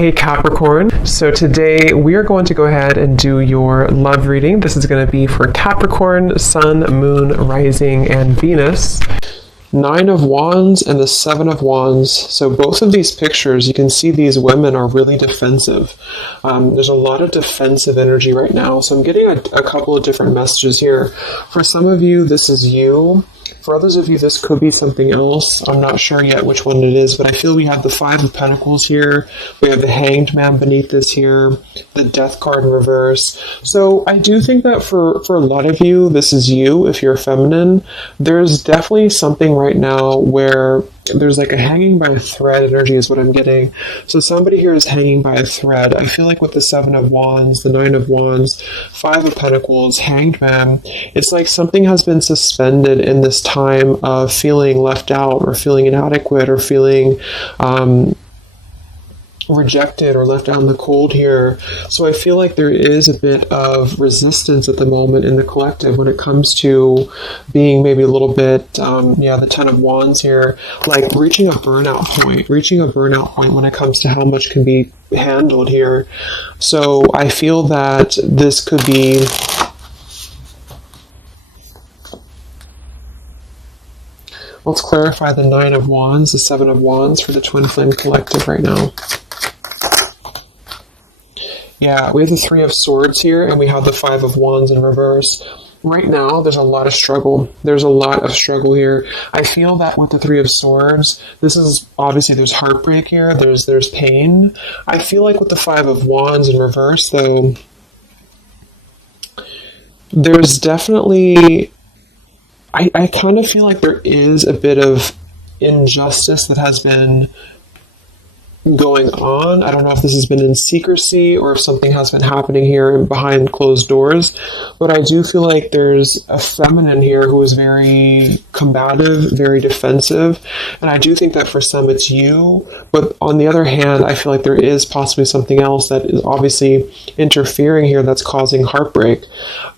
Hey Capricorn, so today we are going to go ahead and do your love reading. This is going to be for Capricorn, Sun, Moon, Rising, and Venus. 9 of Wands and the 7 of Wands. So both of these pictures, you can see these women are really defensive. There's a lot of defensive energy right now. So I'm getting a couple of different messages here. For some of you, this is you. For others of you, this could be something else. I'm not sure yet which one it is, but I feel we have the 5 of Pentacles here. We have the Hanged Man beneath this here, the Death card in reverse. So I do think that for a lot of you, this is you, if you're feminine. There's definitely something right now where there's like a hanging by a thread energy is what I'm getting. So somebody here is hanging by a thread. I feel like with the 7 of Wands, the 9 of Wands, 5 of Pentacles, Hanged Man, it's like something has been suspended in this time of feeling left out or feeling inadequate or feeling rejected or left out in the cold here. So I feel like there is a bit of resistance at the moment in the collective when it comes to being maybe a little bit, the 10 of Wands here, like reaching a burnout point when it comes to how much can be handled here. So I feel that this could be let's clarify the 9 of Wands, the 7 of Wands for the Twin Flame Collective right now. Yeah, we have the 3 of Swords here, and we have the 5 of Wands in reverse. Right now, there's a lot of struggle. There's a lot of struggle here. I feel that with the 3 of Swords, this is, obviously there's heartbreak here, there's pain. I feel like with the 5 of Wands in reverse, though, there's definitely, I kind of feel like there is a bit of injustice that has been going on. I don't know if this has been in secrecy or if something has been happening here behind closed doors, but I do feel like there's a feminine here who is very combative, very defensive, and I do think that for some it's you, but on the other hand, I feel like there is possibly something else that is obviously interfering here that's causing heartbreak.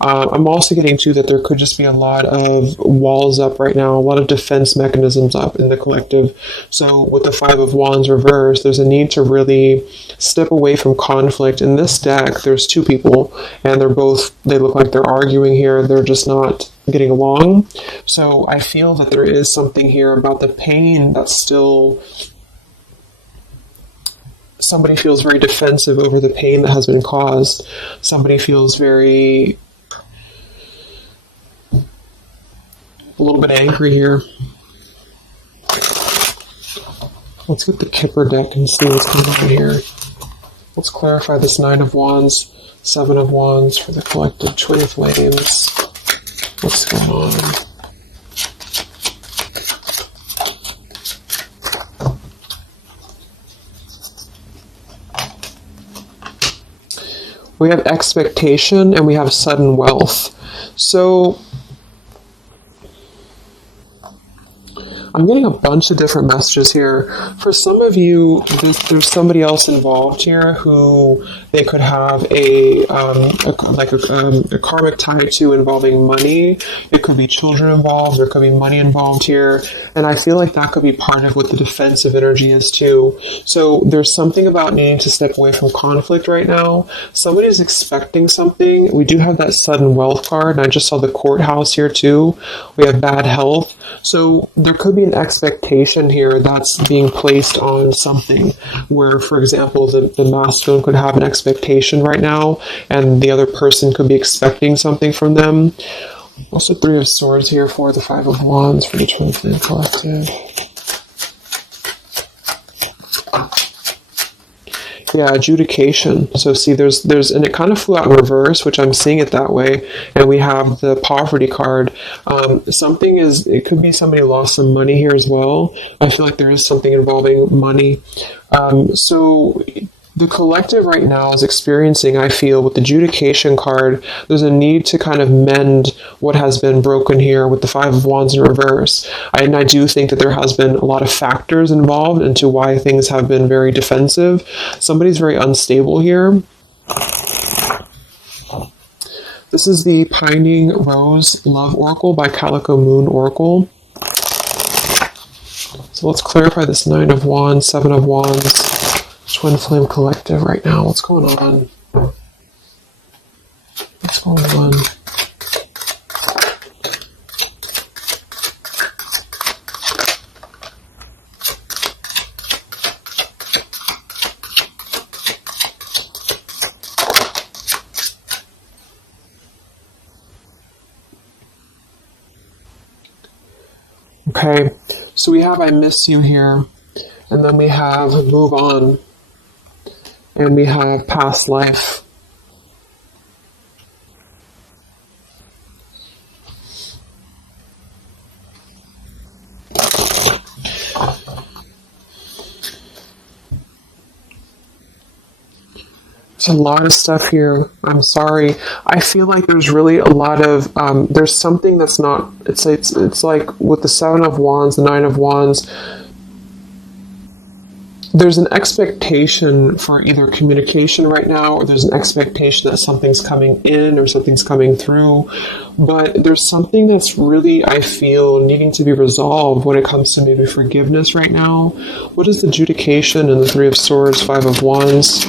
I'm also getting to that there could just be a lot of walls up right now, a lot of defense mechanisms up in the collective. So with the 5 of Wands reverse, there's a need to really step away from conflict. In this deck, there's 2 people, and they look like they're arguing here. They're just not getting along. So I feel that there is something here about the pain that's still, somebody feels very defensive over the pain that has been caused. Somebody feels a little bit angry here. Let's get the Kipper deck and see what's going on here. Let's clarify this 9 of Wands, 7 of Wands for the collective Twin Flames. What's going on? We have expectation and we have sudden wealth. So I'm getting a bunch of different messages here. For some of you, there's somebody else involved here who they could have a karmic tie to involving money. It could be children involved. There could be money involved here. And I feel like that could be part of what the defensive energy is too. So there's something about needing to step away from conflict right now. Somebody's expecting something. We do have that sudden wealth card. And I just saw the courthouse here too. We have bad health. So there could be an expectation here that's being placed on something where, for example, the masculine could have an expectation right now and the other person could be expecting something from them. Also 3 of Swords here for the 5 of Wands for the Twin Flame Collective. Yeah, adjudication. So see, there's, and it kind of flew out in reverse, which I'm seeing it that way. And we have the poverty card. It could be somebody lost some money here as well. I feel like there is something involving money. So the collective right now is experiencing, I feel, with the adjudication card, there's a need to kind of mend what has been broken here with the 5 of Wands in reverse. And I do think that there has been a lot of factors involved into why things have been very defensive. Somebody's very unstable here. This is the Pining Rose Love Oracle by Calico Moon Oracle. So let's clarify this 9 of Wands, 7 of Wands, Twin Flame Collective right now. What's going on? What's going on? Okay, so we have I miss you here, and then we have move on, and we have past life. There's a lot of stuff here. I'm sorry. I feel like there's really a lot of there's something that's not. It's like with the Seven of Wands, the Nine of Wands. There's an expectation for either communication right now, or there's an expectation that something's coming in or something's coming through. But there's something that's really, I feel, needing to be resolved when it comes to maybe forgiveness right now. What is the adjudication in the Three of Swords, Five of Wands?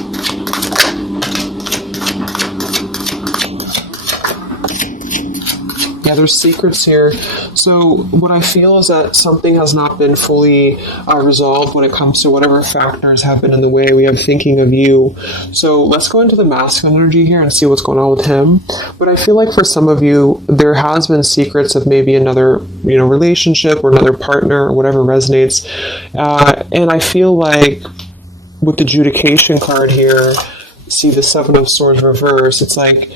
Yeah, there's secrets here. So what I feel is that something has not been fully resolved when it comes to whatever factors have been in the way. We have thinking of you. So let's go into the masculine energy here and see what's going on with him. But I feel like for some of you, there has been secrets of maybe another, relationship or another partner or whatever resonates. And I feel like with the adjudication card here, see the Seven of Swords reverse, it's like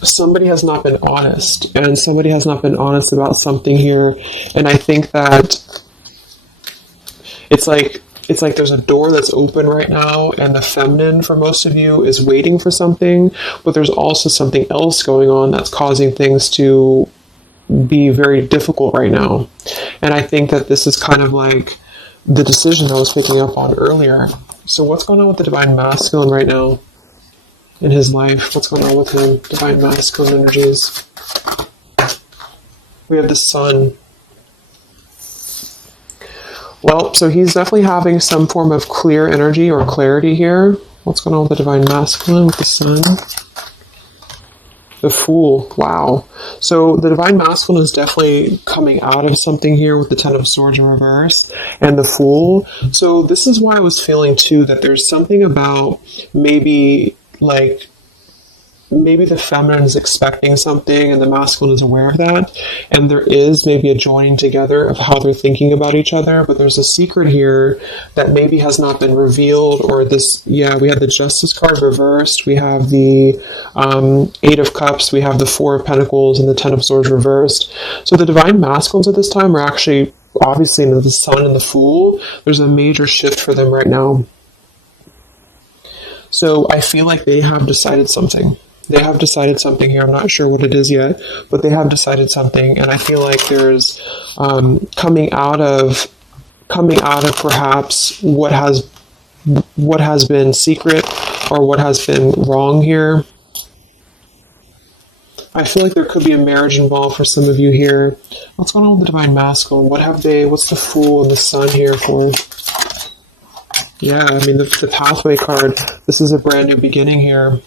somebody has not been honest, and somebody has not been honest about something here. And I think that it's like there's a door that's open right now, and the feminine for most of you is waiting for something, but there's also something else going on that's causing things to be very difficult right now. And I think that this is kind of like the decision I was picking up on earlier. So what's going on with the Divine Masculine right now in his life? What's going on with him? Divine Masculine energies. We have the Sun. Well, so he's definitely having some form of clear energy or clarity here. What's going on with the Divine Masculine with the Sun? The Fool. Wow. So the Divine Masculine is definitely coming out of something here with the Ten of Swords in reverse and the Fool. So this is why I was feeling too that there's something about maybe the feminine is expecting something and the masculine is aware of that, and there is maybe a joining together of how they're thinking about each other, but there's a secret here that maybe has not been revealed. Or this, we have the Justice card reversed, we have the Eight of Cups, we have the Four of Pentacles, and the Ten of Swords reversed. So the Divine Masculines at this time are actually obviously into the Sun and the Fool. There's a major shift for them right now. So I feel like they have decided something. They have decided something here. I'm not sure what it is yet, but they have decided something. And I feel like there's coming out of perhaps what has been secret or what has been wrong here. I feel like there could be a marriage involved for some of you here. What's going on with the Divine Masculine? What's the Fool and the Sun here for? Yeah, I mean, the Pathway card, this is a brand new beginning here.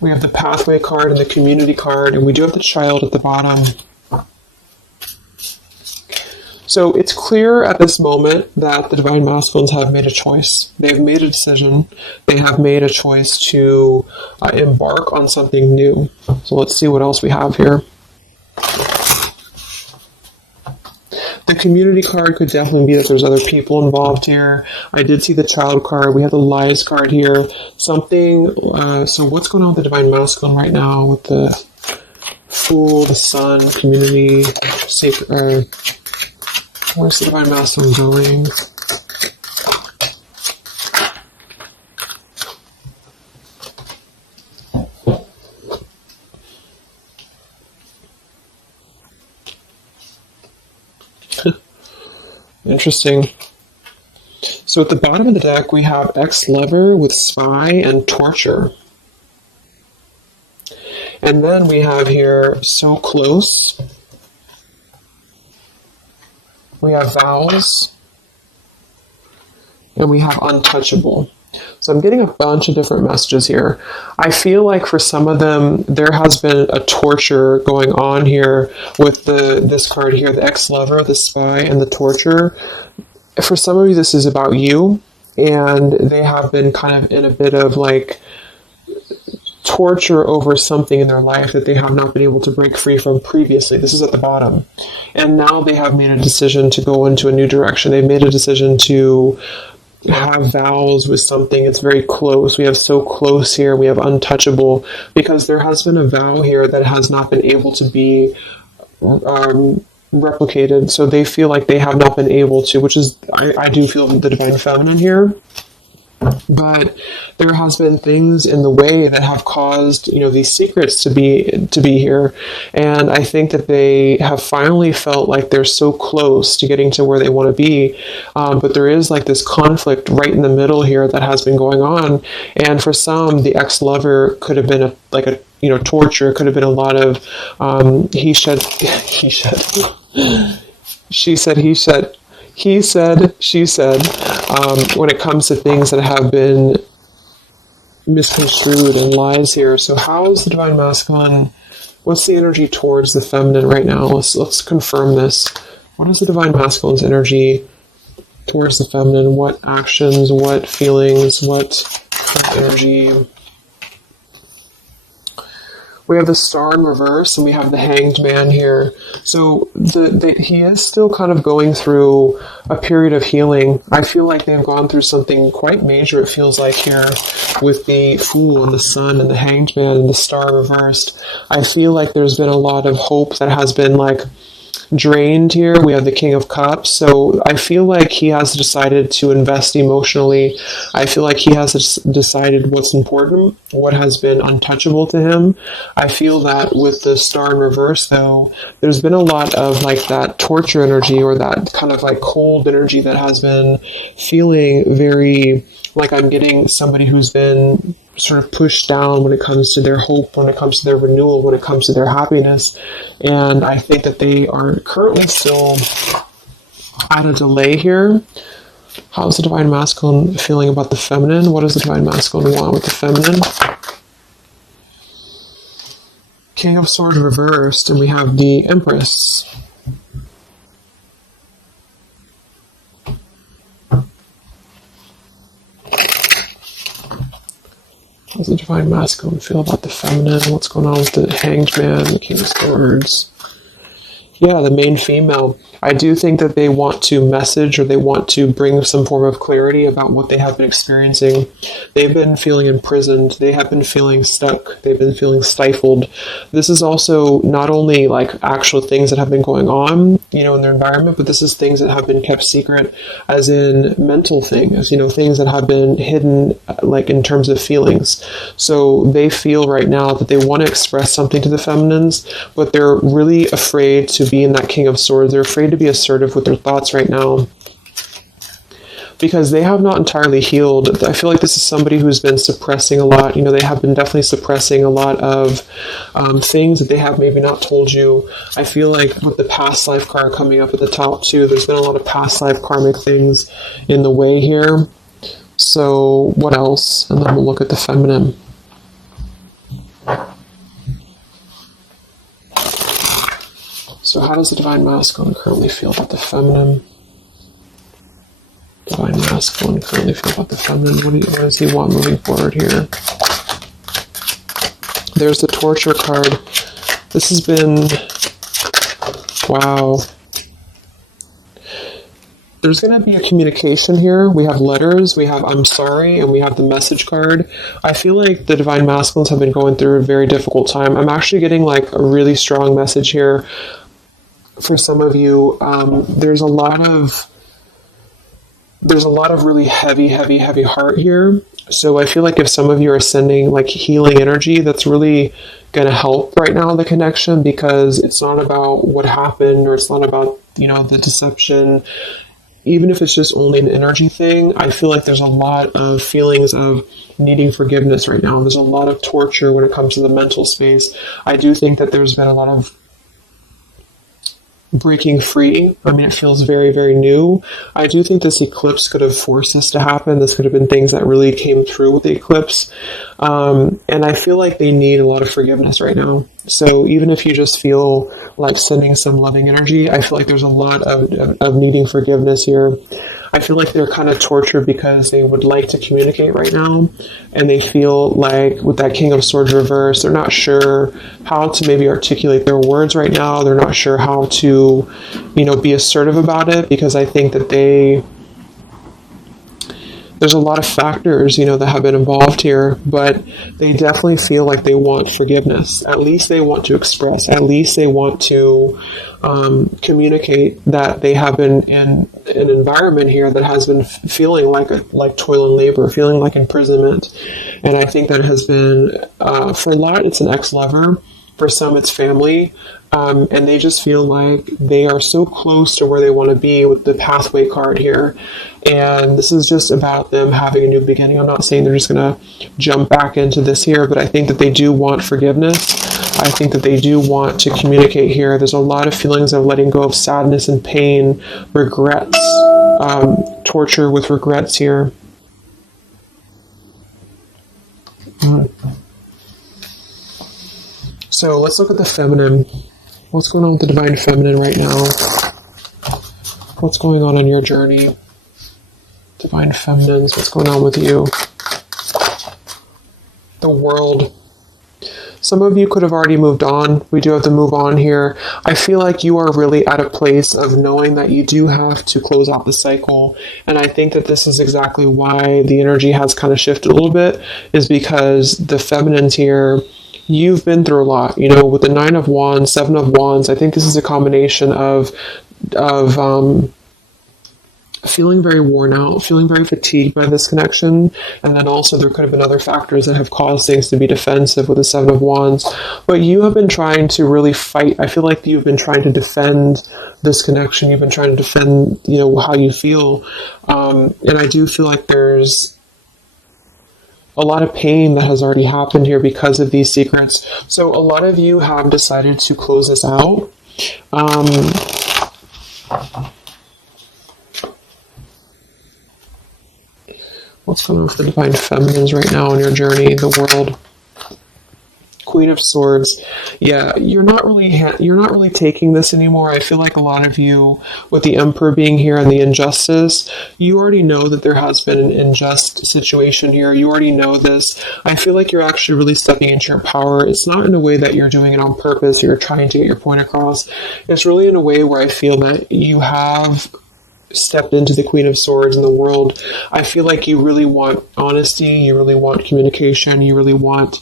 We have the Pathway card and the Community card, and we do have the Child at the bottom. So it's clear at this moment that the Divine Masculines have made a choice. They've made a decision. They have made a choice to embark on something new. So let's see what else we have here. The Community card could definitely be that there's other people involved here. I did see the Child card. We have the Lies card here. Something, so what's going on with the Divine Masculine right now with the Fool, the Sun, Community, where's the Divine Masculine going? Interesting. So at the bottom of the deck, we have ex-lover with spy and torture. And then we have here so close We have vows. And we have untouchable. So I'm getting a bunch of different messages here. I feel like for some of them, there has been a torture going on here with this card here, the ex-lover, the spy, and the torture. For some of you, this is about you, and they have been kind of in a bit of like torture over something in their life that they have not been able to break free from previously. This is at the bottom. And now they have made a decision to go into a new direction. They've made a decision to have vows with something. It's very close. We have so close here. We have untouchable, because there has been a vow here that has not been able to be replicated. So they feel like they have not been able to, which is, I do feel the divine feminine here. But there has been things in the way that have caused, these secrets to be here. And I think that they have finally felt like they're so close to getting to where they want to be. But there is like this conflict right in the middle here that has been going on. And for some, the ex-lover could have been torture. It could have been a lot of he said, she said, he said, he said, she said, when it comes to things that have been misconstrued and lies here. So how is the divine masculine? What's the energy towards the feminine right now? Let's confirm this. What is the divine masculine's energy towards the feminine? What actions, what feelings, what energy? We have the Star in reverse, and we have the Hanged Man here. So he is still kind of going through a period of healing. I feel like they've gone through something quite major, it feels like, here with the Fool and the Sun and the Hanged Man and the Star reversed. I feel like there's been a lot of hope that has been drained here. We have the King of Cups. So I feel like he has decided to invest emotionally. I feel like he has decided what's important, what has been untouchable to him. I feel that with the Star in reverse, though, there's been a lot of that torture energy, or that kind of cold energy that has been feeling very like I'm getting somebody who's been sort of pushed down when it comes to their hope, when it comes to their renewal, when it comes to their happiness. And I think that they are currently still at a delay here. How's the divine masculine feeling about the feminine? What does the divine masculine want with the feminine? King of Swords reversed, and we have the Empress. How does the divine masculine feel about the feminine? What's going on with the Hanged Man, the King of Swords? Yeah, the main female. I do think that they want to message, or they want to bring some form of clarity about what they have been experiencing. They've been feeling imprisoned. They have been feeling stuck. They've been feeling stifled. This is also not only actual things that have been going on, in their environment, but this is things that have been kept secret, as in mental things, things that have been hidden, in terms of feelings. So they feel right now that they want to express something to the feminines, but they're really afraid to be in that King of Swords. They're afraid to be assertive with their thoughts right now, because they have not entirely healed. I feel like this is somebody who's been suppressing a lot. They have been definitely suppressing a lot of things that they have maybe not told you. I feel like with the past life card coming up at the top too, there's been a lot of past life karmic things in the way here. So what else? And then we'll look at the feminine. So how does the divine masculine currently feel about the feminine? Divine masculine currently feel about the feminine. What does he want moving forward here? There's the torture card. This has been... Wow. There's going to be a communication here. We have letters, we have I'm sorry, and we have the message card. I feel like the divine masculines have been going through a very difficult time. I'm actually getting a really strong message here. For some of you, there's a lot of really heavy heart here. So I feel like if some of you are sending healing energy, that's really going to help right now, the connection, because it's not about what happened, or it's not about, the deception. Even if it's just only an energy thing, I feel like there's a lot of feelings of needing forgiveness right now. There's a lot of torture when it comes to the mental space. I do think that there's been a lot of breaking free. I mean, it feels very, very new. I do think this eclipse could have forced this to happen. This could have been things that really came through with the eclipse. And I feel like they need a lot of forgiveness right now. So even if you just feel like sending some loving energy, I feel like there's a lot of needing forgiveness here. I feel like they're kind of tortured because they would like to communicate right now, and they feel like with that King of Swords reverse, they're not sure how to maybe articulate their words right now. They're not sure how to, be assertive about it, because I think that there's a lot of factors, that have been involved here, but they definitely feel like they want forgiveness. At least they want to express. At least they want to communicate that they have been in an environment here that has been feeling like toil and labor, feeling like imprisonment. And I think that it has been, for a lot, it's an ex-lover. For some, it's family. And they just feel like they are so close to where they want to be with the pathway card here. And this is just about them having a new beginning. I'm not saying they're just going to jump back into this here, but I think that they do want forgiveness. I think that they do want to communicate here. There's a lot of feelings of letting go of sadness and pain, regrets, torture with regrets here. So let's look at the feminine. What's going on with the divine feminine right now? What's going on in your journey? Divine feminines, what's going on with you? The world. Some of you could have already moved on. We do have to move on here. I feel like you are really at a place of knowing that you do have to close out the cycle. And I think that this is exactly why the energy has kind of shifted a little bit, is because the feminines here, you've been through a lot, with the 9 of Wands, 7 of Wands. I think this is a combination of feeling very worn out, feeling very fatigued by this connection. And then also there could have been other factors that have caused things to be defensive with the 7 of Wands. But you have been trying to really fight. I feel like you've been trying to defend this connection. You've been trying to defend, how you feel. And I do feel like there's a lot of pain that has already happened here because of these secrets. So a lot of you have decided to close this out. What's going on with the divine feminines right now in your journey, the world? Queen of Swords. Yeah, you're not really taking this anymore. I feel like a lot of you, with the Emperor being here and the injustice, you already know that there has been an unjust situation here. You already know this. I feel like you're actually really stepping into your power. It's not in a way that you're doing it on purpose, you're trying to get your point across. It's really in a way where I feel that you have stepped into the Queen of Swords in the world. I feel like you really want honesty, you really want communication, you really want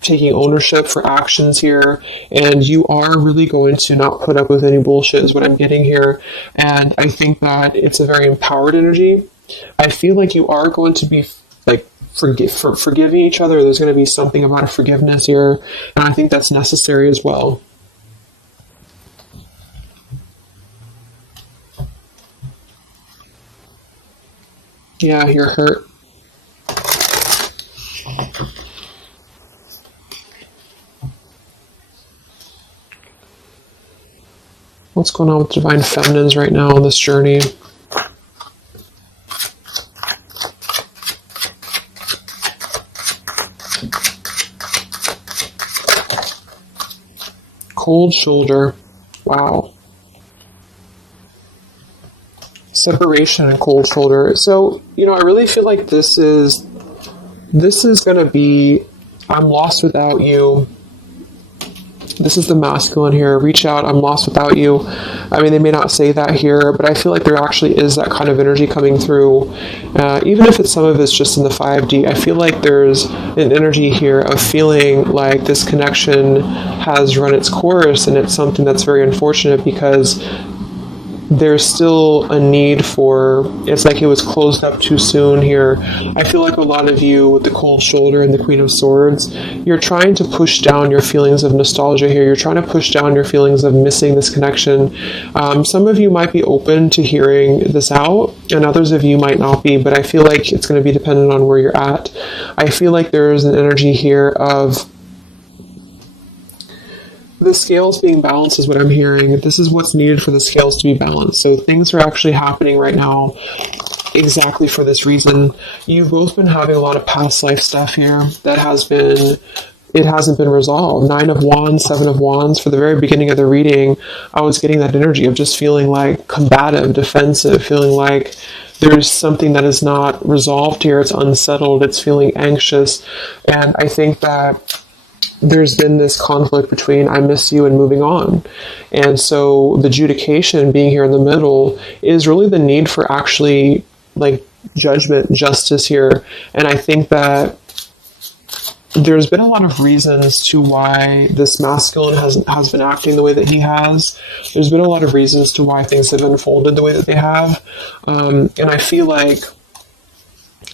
taking ownership for actions here, and you are really going to not put up with any bullshit is what I'm getting here. And I think that it's a very empowered energy. I feel like you are going to be like forgiving each other. There's going to be something about a forgiveness here, and I think that's necessary as well. Yeah, you're hurt. What's going on with divine feminines right now on this journey? Cold shoulder. Wow. Separation and cold shoulder. So, I really feel like this is going to be, I'm lost without you. This is the masculine here. Reach out, I'm lost without you. I mean, they may not say that here, but I feel like there actually is that kind of energy coming through. Even if some of it's just in the 5D, I feel like there's an energy here of feeling like this connection has run its course, and it's something that's very unfortunate because there's still a need for, it's like it was closed up too soon here. I feel like a lot of you with the cold shoulder and the Queen of Swords, you're trying to push down your feelings of nostalgia here. You're trying to push down your feelings of missing this connection. Some of you might be open to hearing this out, and others of you might not be, but I feel like it's going to be dependent on where you're at. I feel like there's an energy here of the scales being balanced is what I'm hearing. This is what's needed for the scales to be balanced. So things are actually happening right now exactly for this reason. You've both been having a lot of past life stuff here that hasn't been resolved. 9 of Wands, 7 of Wands. For the very beginning of the reading, I was getting that energy of just feeling like combative, defensive, feeling like there's something that is not resolved here. It's unsettled. It's feeling anxious. And I think that there's been this conflict between I miss you and moving on. And so the adjudication being here in the middle is really the need for actually like judgment, justice here. And I think that there's been a lot of reasons to why this masculine has been acting the way that he has. There's been a lot of reasons to why things have unfolded the way that they have. And I feel like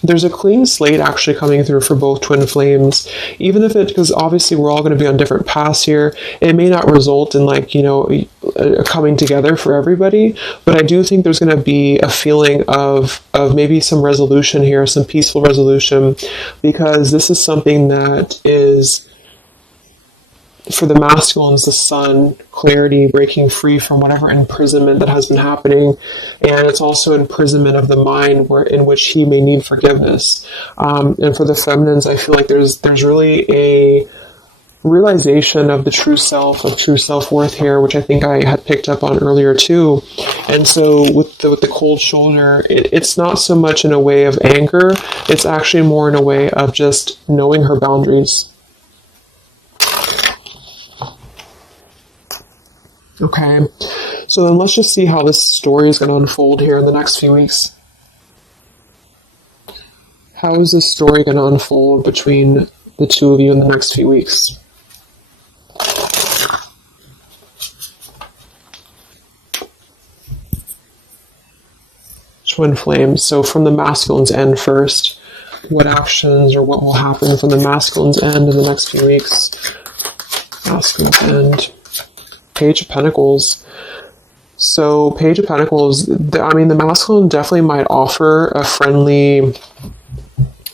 there's a clean slate actually coming through for both twin flames, even if because obviously we're all going to be on different paths here. It may not result in like, a coming together for everybody, but I do think there's going to be a feeling of maybe some resolution here, some peaceful resolution, because this is something that is, for the masculines, the sun, clarity, breaking free from whatever imprisonment that has been happening. And it's also imprisonment of the mind in which he may need forgiveness. And for the feminines, I feel like there's really a realization of the true self, of true self-worth here, which I think I had picked up on earlier too. And so with the cold shoulder, it's not so much in a way of anger. It's actually more in a way of just knowing her boundaries. Okay, so then let's just see how this story is going to unfold here in the next few weeks. How is this story going to unfold between the two of you in the next few weeks? Twin flames. So from the masculine's end first, what actions or what will happen from the masculine's end in the next few weeks? Masculine's end. Page of Pentacles. So Page of Pentacles, the masculine definitely might offer a friendly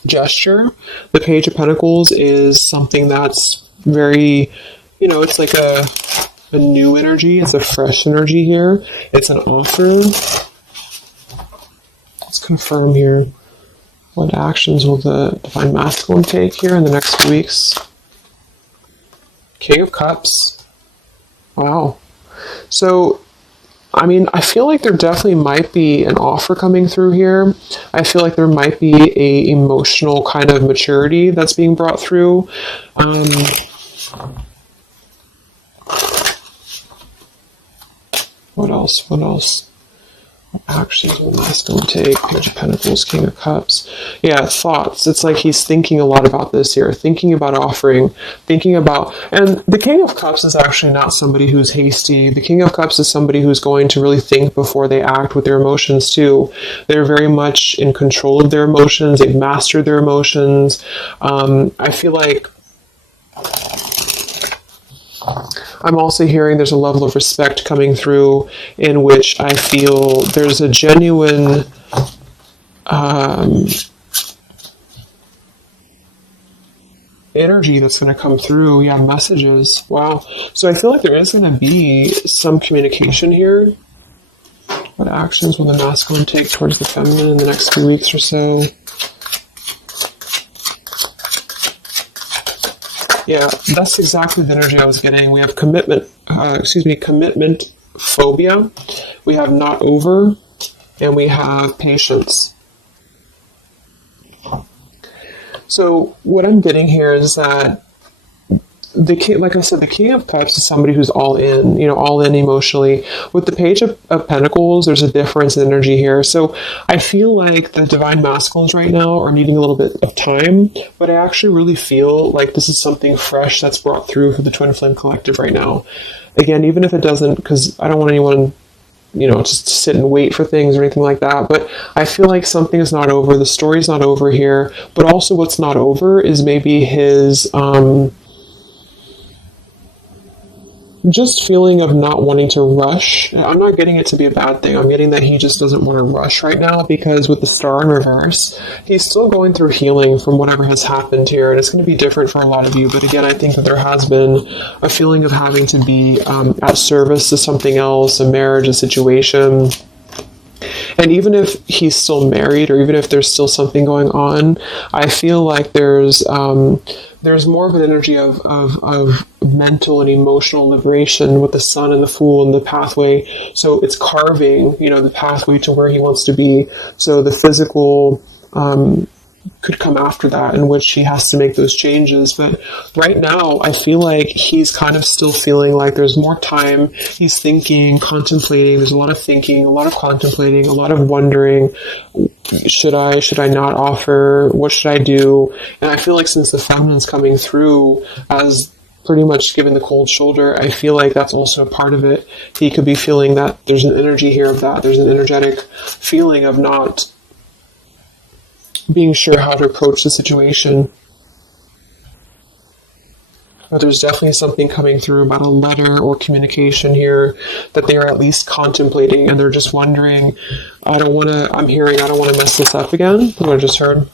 gesture. The Page of Pentacles is something that's very, it's like a new energy. It's a fresh energy here. It's an offer. Let's confirm here. What actions will the Divine Masculine take here in the next few weeks? King of Cups. Wow. So, I feel like there definitely might be an offer coming through here. I feel like there might be a emotional kind of maturity that's being brought through. What else? What actions will the masculine take? Page of Pentacles, King of Cups. Yeah, thoughts. It's like he's thinking a lot about this here, thinking about offering, and the King of Cups is actually not somebody who's hasty. The King of Cups is somebody who's going to really think before they act with their emotions too. They're very much in control of their emotions. They've mastered their emotions. I feel like I'm also hearing there's a level of respect coming through in which I feel there's a genuine energy that's going to come through. Yeah, messages. Wow. So I feel like there is going to be some communication here. What actions will the masculine take towards the feminine in the next few weeks or so? Yeah, that's exactly the energy I was getting. We have commitment phobia. We have not over, and we have patience. So what I'm getting here is that the king, like I said, the King of Cups is somebody who's all in, all in emotionally. With the Page of Pentacles, there's a difference in energy here. So I feel like the Divine Masculines right now are needing a little bit of time, but I actually really feel like this is something fresh that's brought through for the Twin Flame Collective right now. Again, even if it doesn't, because I don't want anyone, just to sit and wait for things or anything like that. But I feel like something is not over. The story's not over here. But also what's not over is maybe his, just feeling of not wanting to rush. I'm not getting it to be a bad thing. I'm getting that he just doesn't want to rush right now, because with the star in reverse, he's still going through healing from whatever has happened here, and it's going to be different for a lot of you. But again, I think that there has been a feeling of having to be at service to something else, a marriage, a situation. And even if he's still married, or even if there's still something going on, I feel like there's more of an energy of mental and emotional liberation with the Sun and the Fool and the pathway. So it's carving, the pathway to where he wants to be. So the physical could come after that, in which he has to make those changes. But right now, I feel like he's kind of still feeling like there's more time. He's thinking, contemplating. There's a lot of thinking, a lot of contemplating, a lot of wondering. Should I not offer? What should I do? And I feel like since the feminine's coming through as pretty much giving the cold shoulder, I feel like that's also a part of it. He could be feeling that there's an energy here of that. There's an energetic feeling of not being sure how to approach the situation. But there's definitely something coming through about a letter or communication here that they are at least contemplating, and they're just wondering, I don't want to mess this up again. What I just heard.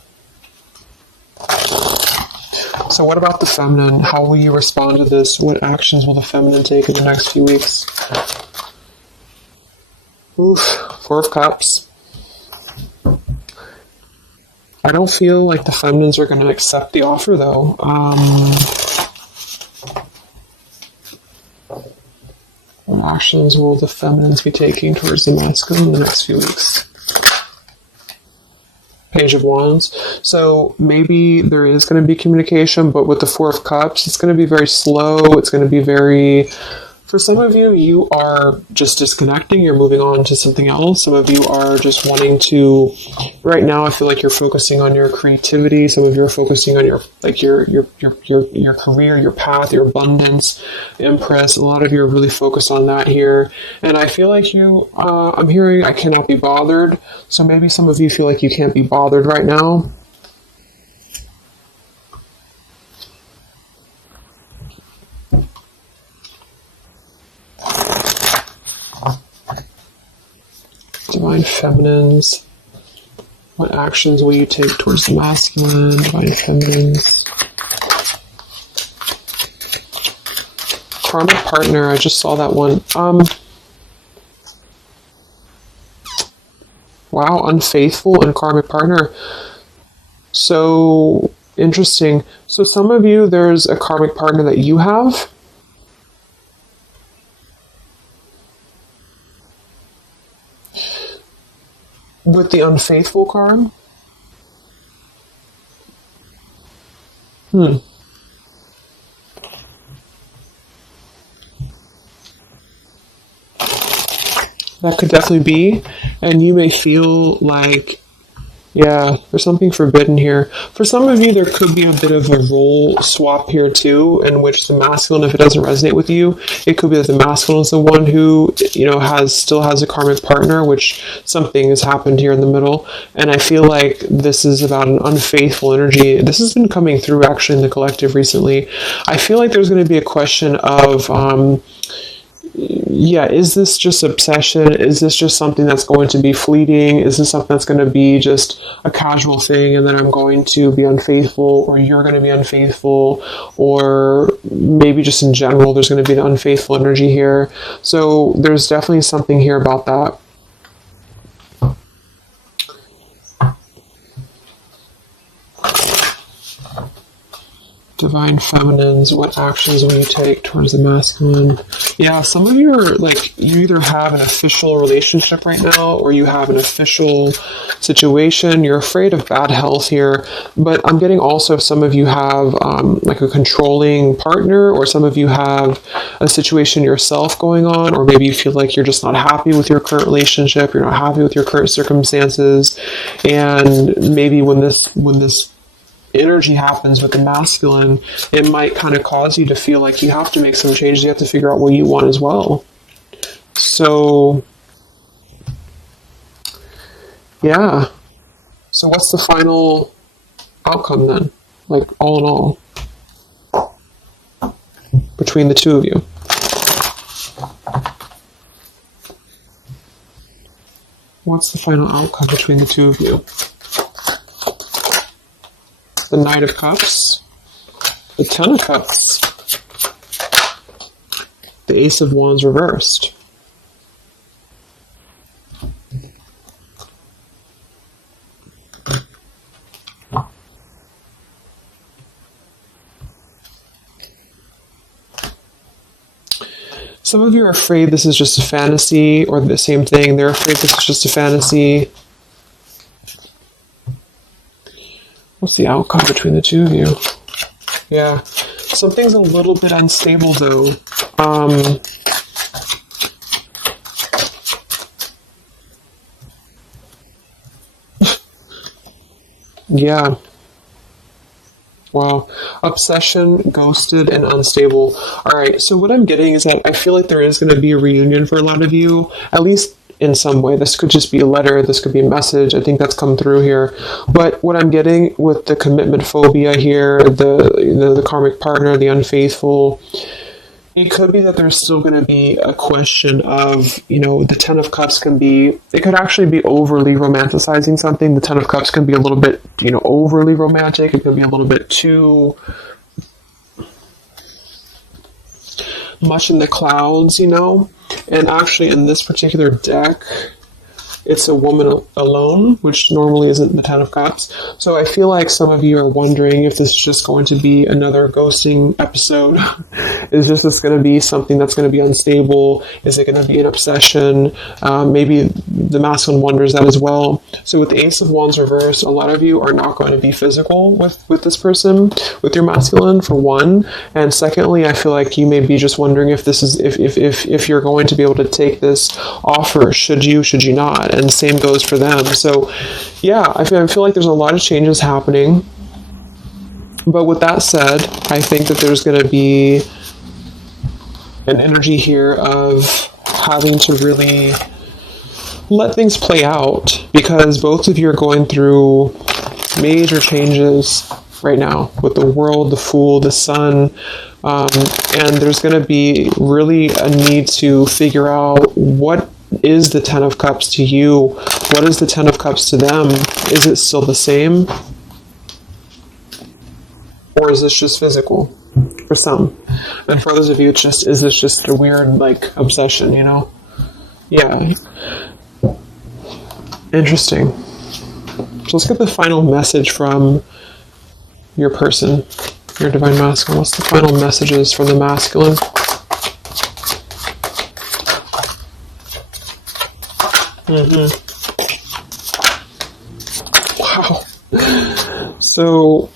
So what about the feminine? How will you respond to this? What actions will the feminine take in the next few weeks? Oof, Four of Cups. I don't feel like the feminines are going to accept the offer, though. What actions will the feminines be taking towards the masculine in the next few weeks? Page of Wands. So maybe there is going to be communication, but with the Four of Cups, it's going to be very slow. It's going to be very... For some of you, you are just disconnecting. You're moving on to something else. Some of you are just wanting to... Right now, I feel like you're focusing on your creativity. Some of you are focusing on your career, your path, your abundance, Empress. A lot of you are really focused on that here. And I feel like I'm hearing I cannot be bothered. So maybe some of you feel like you can't be bothered right now. Divine Feminines. What actions will you take towards the masculine? Divine Feminines. Karmic Partner. I just saw that one. Wow, Unfaithful and Karmic Partner. So interesting. So some of you, there's a karmic partner that you have. With the Unfaithful card? That could definitely be. And you may feel like, yeah, there's something forbidden here. For some of you, there could be a bit of a role swap here too, in which the masculine, if it doesn't resonate with you, it could be that the masculine is the one who, still has a karmic partner, which something has happened here in the middle. And I feel like this is about an unfaithful energy. This has been coming through actually in the collective recently. I feel like there's going to be a question of, is this just obsession? Is this just something that's going to be fleeting? Is this something that's going to be just a casual thing, and then I'm going to be unfaithful, or you're going to be unfaithful, or maybe just in general there's going to be an unfaithful energy here. So there's definitely something here about that. Divine Feminines, what actions will you take towards the masculine? Yeah, some of you are you either have an official relationship right now, or you have an official situation. You're afraid of bad health here, but I'm getting also some of you have a controlling partner, or some of you have a situation yourself going on, or maybe you feel like you're just not happy with your current relationship, you're not happy with your current circumstances, and maybe when this energy happens with the masculine, it might kind of cause you to feel like you have to make some changes. You have to figure out what you want as well. So, yeah. So what's the final outcome then? All in all, between the two of you? What's the final outcome between the two of you? The Knight of Cups, the Ten of Cups, the Ace of Wands reversed. Some of you are afraid this is just a fantasy, or the same thing. They're afraid this is just a fantasy. What's the outcome between the two of you? Yeah. Something's a little bit unstable, though. Yeah. Wow. Obsession, ghosted, and unstable. Alright, so what I'm getting is that I feel like there is going to be a reunion for a lot of you, at least in some way. This could just be a letter, this could be a message. I think that's come through here. But what I'm getting with the commitment phobia here, the karmic partner, the unfaithful, it could be that there's still going to be a question of, the Ten of Cups it could actually be overly romanticizing something. The Ten of Cups can be a little bit, overly romantic. It could be a little bit too much in the clouds, And actually in this particular deck, it's a woman alone, which normally isn't the Ten of Cups. So I feel like some of you are wondering if this is just going to be another ghosting episode. Is this going to be something that's going to be unstable? Is it going to be an obsession? Maybe the masculine wonders that as well. So with the Ace of Wands reversed, a lot of you are not going to be physical with this person, with your masculine, for one. And secondly, I feel like you may be just wondering if this is if you're going to be able to take this offer. Should you not? And same goes for them. So yeah, I feel like there's a lot of changes happening. But with that said, I think that there's going to be an energy here of having to really let things play out, because both of you are going through major changes right now with the World, the Fool, the Sun, and there's going to be really a need to figure out what is the Ten of Cups to you? What is the Ten of Cups to them? Is it still the same? Or is this just physical for some? And for others of you, is this just a weird, obsession, Yeah. Interesting. So let's get the final message from your person, your divine masculine. What's the final messages from the masculine? Wow. So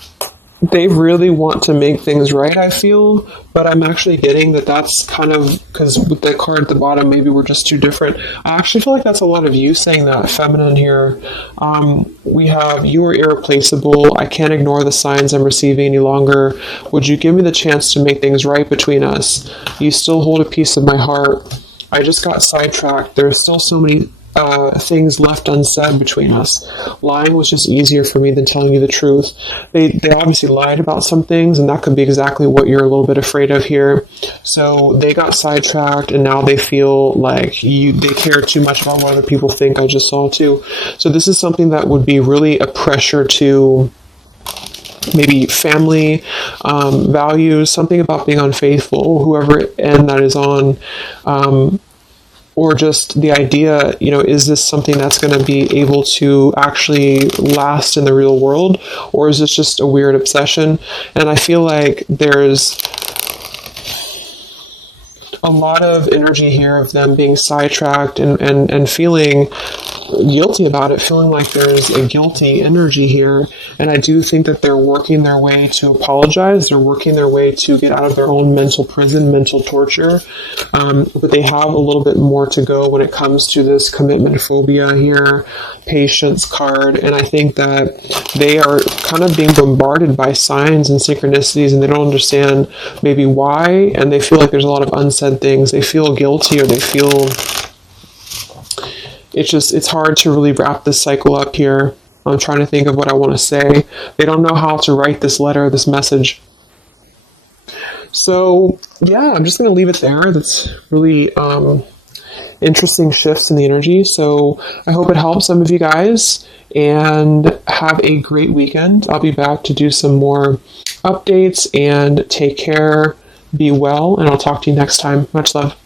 they really want to make things right, I feel, but I'm actually getting that's kind of, because with the card at the bottom, maybe we're just too different. I actually feel like that's a lot of you saying that, feminine here. We have, you are irreplaceable. I can't ignore the signs I'm receiving any longer. Would you give me the chance to make things right between us? You still hold a piece of my heart. I just got sidetracked. There are still so many things left unsaid between us. Lying was just easier for me than telling you the truth. They obviously lied about some things, and that could be exactly what you're a little bit afraid of here. So they got sidetracked, and now they feel like they care too much about what other people think. I just saw too. So this is something that would be really a pressure to maybe family values, something about being unfaithful, whoever end that is on, or just the idea, is this something that's going to be able to actually last in the real world, or is this just a weird obsession? And I feel like there's a lot of energy here of them being sidetracked and feeling guilty about it, feeling like there's a guilty energy here. And I do think that they're working their way to apologize. They're working their way to get out of their own mental prison, mental torture. But they have a little bit more to go when it comes to this commitment phobia here, patience card. And I think that they are kind of being bombarded by signs and synchronicities, and they don't understand maybe why. And they feel like there's a lot of unsaid things. They feel guilty, or they feel it's hard to really wrap this cycle up here. I'm trying to think of what I want to say. They don't know how to write this letter, this message. So, yeah, I'm just going to leave it there. That's really interesting shifts in the energy. So I hope it helps some of you guys, and have a great weekend. I'll be back to do some more updates, and take care, be well, and I'll talk to you next time. Much love.